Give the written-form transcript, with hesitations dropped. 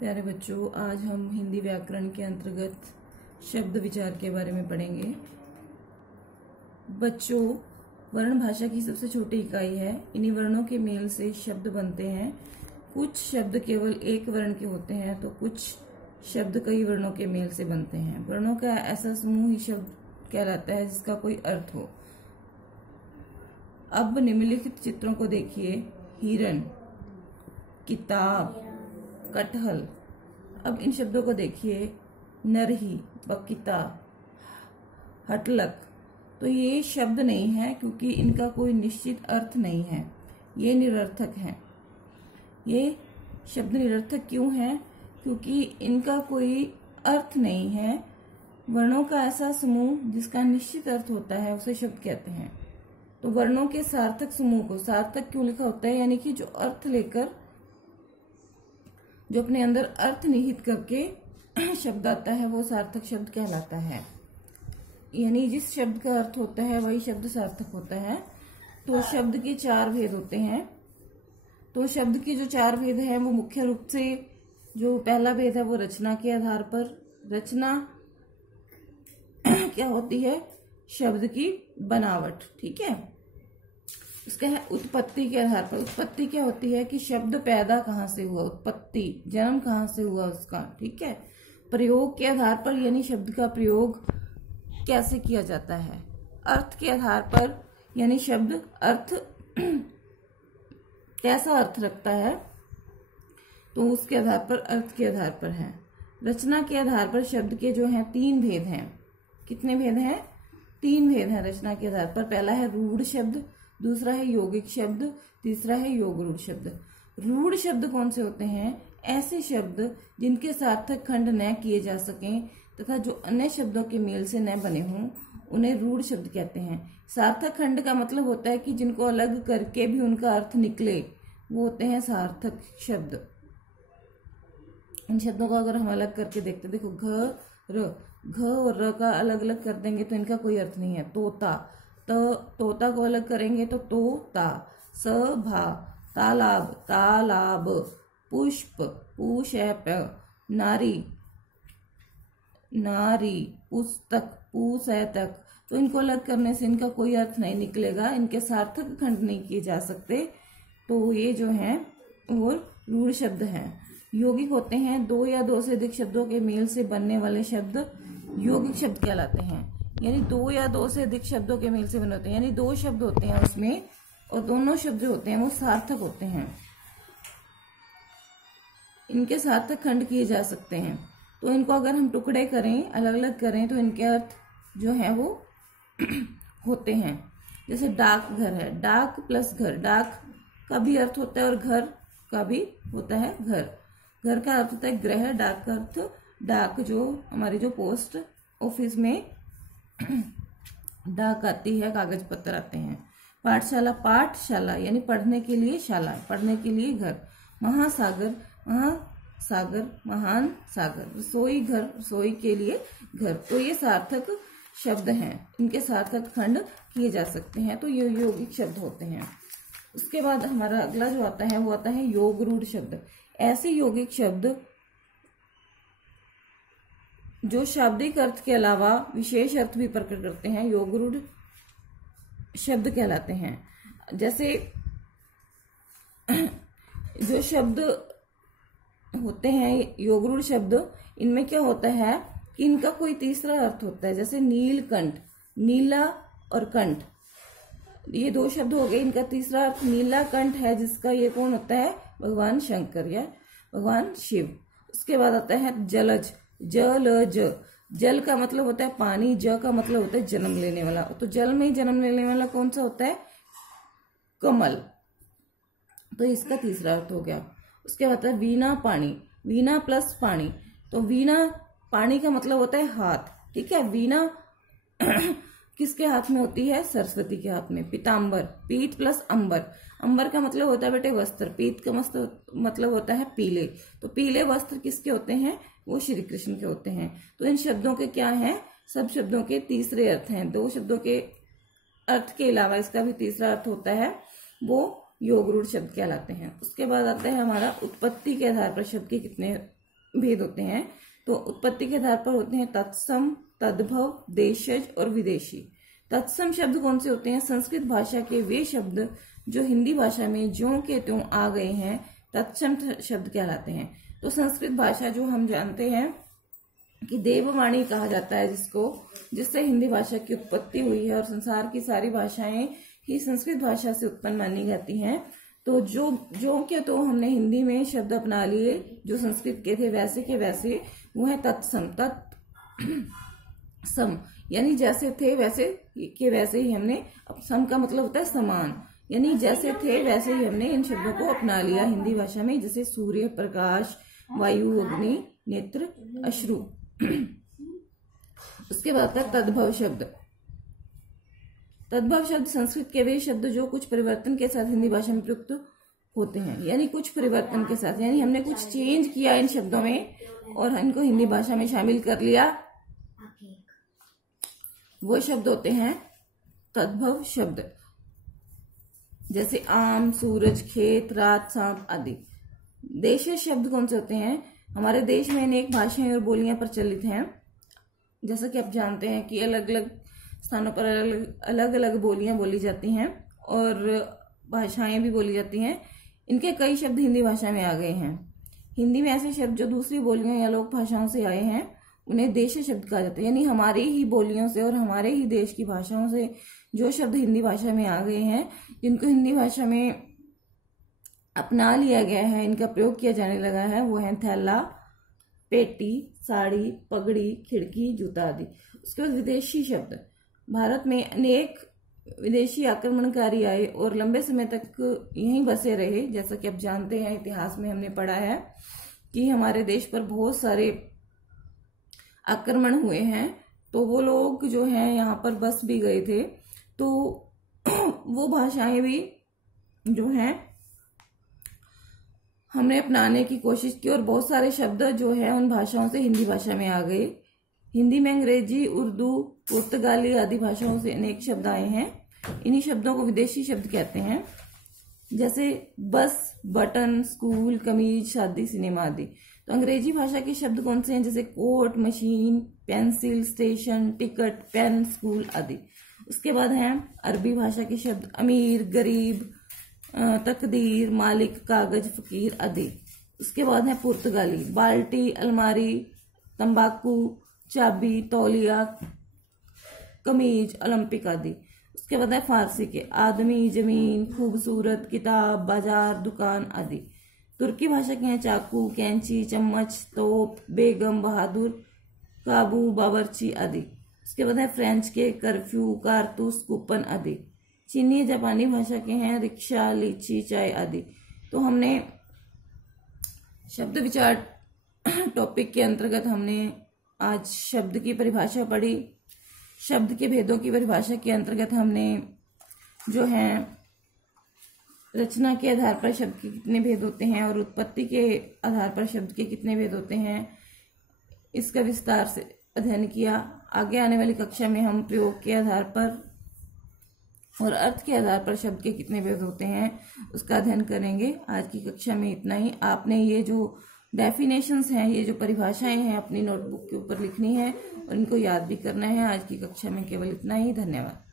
प्यारे बच्चों, आज हम हिंदी व्याकरण के अंतर्गत शब्द विचार के बारे में पढ़ेंगे। बच्चों, वर्ण भाषा की सबसे छोटी इकाई है। इन्हीं वर्णों के मेल से शब्द बनते हैं। कुछ शब्द केवल एक वर्ण के होते हैं तो कुछ शब्द कई वर्णों के मेल से बनते हैं। वर्णों का ऐसा समूह ही शब्द कहलाता है जिसका कोई अर्थ हो। अब निम्नलिखित चित्रों को देखिए। हिरन, किताब, कटहल। अब इन शब्दों को देखिए। नरही, बकीता, हटलक। तो ये शब्द नहीं है क्योंकि इनका कोई निश्चित अर्थ नहीं है, ये निरर्थक हैं। ये शब्द निरर्थक क्यों है? क्योंकि इनका कोई अर्थ नहीं है। वर्णों का ऐसा समूह जिसका निश्चित अर्थ होता है उसे शब्द कहते हैं। तो वर्णों के सार्थक समूह को सार्थक क्यों लिखा होता है? यानी कि जो अर्थ लेकर, जो अपने अंदर अर्थ निहित करके शब्द आता है वो सार्थक शब्द कहलाता है। यानी जिस शब्द का अर्थ होता है वही शब्द सार्थक होता है। तो शब्द के चार भेद होते हैं। तो शब्द के जो चार भेद हैं वो मुख्य रूप से, जो पहला भेद है वो रचना के आधार पर। रचना क्या होती है? शब्द की बनावट, ठीक है। उसका है उत्पत्ति के आधार पर। उत्पत्ति क्या होती है कि शब्द पैदा कहाँ से हुआ, उत्पत्ति, जन्म कहाँ से हुआ उसका, ठीक है। प्रयोग के आधार पर, यानी शब्द का प्रयोग कैसे किया जाता है। अर्थ के आधार पर, यानी शब्द अर्थ कैसा अर्थ रखता है तो उसके आधार पर, अर्थ के आधार पर है। रचना के आधार पर शब्द के जो हैं तीन भेद हैं। कितने भेद हैं? तीन भेद हैं रचना के आधार पर। पहला है रूढ़ शब्द, दूसरा है यौगिक शब्द, तीसरा है योग रूढ़ शब्द। रूढ़ शब्द कौन से होते हैं? ऐसे शब्द जिनके सार्थक खंड न किए जा सकें तथा जो अन्य शब्दों के मेल से न बने हों उन्हें रूढ़ शब्द कहते हैं। सार्थक खंड का मतलब होता है कि जिनको अलग करके भी उनका अर्थ निकले, वो होते हैं सार्थक शब्द। इन शब्दों को अगर हम अलग करके देखते, देखो घ और र का अलग अलग कर देंगे तो इनका कोई अर्थ नहीं है। तोता, तोता को अलग करेंगे तो तोता। सभा, तालाब, तालाब। पुष्प, पूषैप। नारी, नारी। पुस्तक, पूसैतक। तो इनको अलग करने से इनका कोई अर्थ नहीं निकलेगा, इनके सार्थक खंड नहीं किए जा सकते। तो ये जो हैं वो रूढ़ शब्द हैं। यौगिक होते हैं दो या दो से अधिक शब्दों के मेल से बनने वाले शब्द यौगिक शब्द कहलाते हैं। यानी दो या दो से अधिक शब्दों के मेल से बने होते हैं, यानी दो शब्द होते हैं उसमें और दोनों शब्द जो होते हैं वो सार्थक होते हैं। इनके सार्थक खंड किए जा सकते हैं। तो इनको अगर हम टुकड़े करें, अलग अलग करें तो इनके अर्थ जो है वो होते हैं। जैसे डाक घर है, डाक प्लस घर। डाक का भी अर्थ होता है और घर का भी होता है। घर, घर का अर्थ होता है गृह। डाक का अर्थ डाक, जो हमारी जो पोस्ट ऑफिस में डाक आती है, कागज पत्र आते हैं। पाठशाला, पाठशाला यानी पढ़ने के लिए शाला, पढ़ने के लिए घर। महासागर, महासागर, महान सागर। रसोई घर, रसोई के लिए घर। तो ये सार्थक शब्द हैं, इनके सार्थक खंड किए जा सकते हैं। तो ये यौगिक शब्द होते हैं। उसके बाद हमारा अगला जो आता है वो आता है योग रूढ़ शब्द। ऐसे यौगिक शब्द जो शाब्दिक अर्थ के अलावा विशेष अर्थ भी प्रकट करते हैं, योग रूढ़ शब्द कहलाते हैं। जैसे जो शब्द होते हैं योग रूढ़ शब्द, इनमें क्या होता है कि इनका कोई तीसरा अर्थ होता है। जैसे नीलकंठ, नीला और कंठ, ये दो शब्द हो गए। इनका तीसरा अर्थ नीला कंठ है, जिसका ये कौन होता है? भगवान शंकर या भगवान शिव। उसके बाद आता है जलज, जलज। जल का मतलब होता है पानी, ज का मतलब होता है जन्म लेने वाला। तो जल में ही जन्म लेने वाला कौन सा होता है? कमल। तो इसका तीसरा अर्थ हो गया। उसके बाद है वीणा, पानी। वीणा प्लस पानी, तो वीणा पानी का मतलब होता है हाथ, ठीक है। वीणा किसके हाथ में होती है? सरस्वती के हाथ में। पीतांबर, पीत प्लस अंबर। अंबर का मतलब होता है बेटे वस्त्र। पीत का मतलब होता है पीले। तो पीले वस्त्र किसके होते हैं? वो श्री कृष्ण के होते हैं। तो इन शब्दों के क्या हैं? सब शब्दों के तीसरे अर्थ हैं। दो शब्दों के अर्थ के अलावा इसका भी तीसरा अर्थ होता है, वो योग रूढ़ शब्द कहलाते हैं। उसके बाद आता है हमारा उत्पत्ति के आधार पर शब्द के कितने भेद होते हैं। तो उत्पत्ति के आधार पर होते हैं तत्सम, तद्भव, देशज और विदेशी। तत्सम शब्द कौन से होते हैं? संस्कृत भाषा के वे शब्द जो हिंदी भाषा में ज्यों के त्यों आ गए हैं तत्सम शब्द कहलाते हैं। तो संस्कृत भाषा जो हम जानते हैं कि देववाणी कहा जाता है जिससे हिंदी भाषा की उत्पत्ति हुई है और संसार की सारी भाषाएं ही संस्कृत भाषा से उत्पन्न मानी जाती हैं। तो जो क्या तो हमने हिंदी में शब्द अपना लिए जो संस्कृत के थे वैसे के वैसे वो है तत्सम। तत्सम यानी जैसे थे वैसे के वैसे ही हमने, सम का मतलब होता है समान, यानी जैसे थे वैसे ही हमने इन शब्दों को अपना लिया हिंदी भाषा में, जैसे सूर्य, प्रकाश, वायु, अग्नि, नेत्र, अश्रु। उसके बाद है तद्भव शब्द। तद्भव शब्द संस्कृत के वे शब्द जो कुछ परिवर्तन के साथ हिंदी भाषा में प्रयुक्त होते हैं, यानी कुछ परिवर्तन के साथ, यानी हमने कुछ चेंज किया इन शब्दों में और इनको हिंदी भाषा में शामिल कर लिया, वो शब्द होते हैं तद्भव शब्द। जैसे आम, सूरज, खेत, रात, सांप आदि। देशज शब्द कौन से होते हैं? हमारे देश में अनेक भाषाएं और बोलियां प्रचलित हैं। जैसा कि आप जानते हैं कि अलग अलग स्थानों पर अलग अलग बोलियां बोली जाती हैं और भाषाएं भी बोली जाती हैं। इनके कई शब्द हिंदी भाषा में आ गए हैं। हिंदी में ऐसे शब्द जो दूसरी बोलियों या लोक भाषाओं से आए हैं उन्हें देशज शब्द कहा जाता है, यानी हमारी ही बोलियों से और हमारे ही देश की भाषाओं से जो शब्द हिंदी भाषा में आ गए हैं, जिनको हिंदी भाषा में अपना लिया गया है, इनका प्रयोग किया जाने लगा है, वो है थैला, पेटी, साड़ी, पगड़ी, खिड़की, जूता आदि। उसके बाद विदेशी शब्द। भारत में अनेक विदेशी आक्रमणकारी आए और लंबे समय तक यहीं बसे रहे। जैसा कि आप जानते हैं, इतिहास में हमने पढ़ा है कि हमारे देश पर बहुत सारे आक्रमण हुए हैं, तो वो लोग जो हैं यहाँ पर बस भी गए थे, तो वो भाषाएं भी जो हैं हमने अपनाने की कोशिश की और बहुत सारे शब्द जो है उन भाषाओं से हिंदी भाषा में आ गए। हिंदी में अंग्रेजी, उर्दू, पुर्तगाली आदि भाषाओं से अनेक शब्द आए हैं। इन्हीं शब्दों को विदेशी शब्द कहते हैं, जैसे बस, बटन, स्कूल, कमीज, शादी, सिनेमा आदि। तो अंग्रेजी भाषा के शब्द कौन से हैं? जैसे coat, machine, pencil, station, ticket, pen, school आदि। उसके बाद हैं अरबी भाषा के शब्द अमीर, गरीब, तकदीर, मालिक, कागज, फकीर आदि। उसके बाद है पुर्तगाली, बाल्टी, अलमारी, तंबाकू, चाबी, तौलिया, कमीज, ओलंपिक आदि। उसके बाद है फारसी के आदमी, जमीन, खूबसूरत, किताब, बाजार, दुकान आदि। तुर्की भाषा के हैं चाकू, कैंची, चम्मच, तोप, बेगम, बहादुर, काबू, बावर्ची आदि। उसके बाद है फ्रेंच के कर्फ्यू, कारतूस, कूपन आदि। चीनी जापानी भाषा के हैं रिक्शा, लीची, चाय आदि। तो हमने शब्द विचार टॉपिक के अंतर्गत हमने आज शब्द की परिभाषा पढ़ी। शब्द के भेदों की परिभाषा के अंतर्गत हमने जो है रचना के आधार पर शब्द के कितने भेद होते हैं और उत्पत्ति के आधार पर शब्द के कितने भेद होते हैं, इसका विस्तार से अध्ययन किया। आगे आने वाली कक्षा में हम प्रयोग के आधार पर और अर्थ के आधार पर शब्द के कितने भेद होते हैं उसका अध्ययन करेंगे। आज की कक्षा में इतना ही। आपने ये जो डेफिनेशंस हैं, ये जो परिभाषाएं हैं, अपनी नोटबुक के ऊपर लिखनी है और इनको याद भी करना है। आज की कक्षा में केवल इतना ही। धन्यवाद।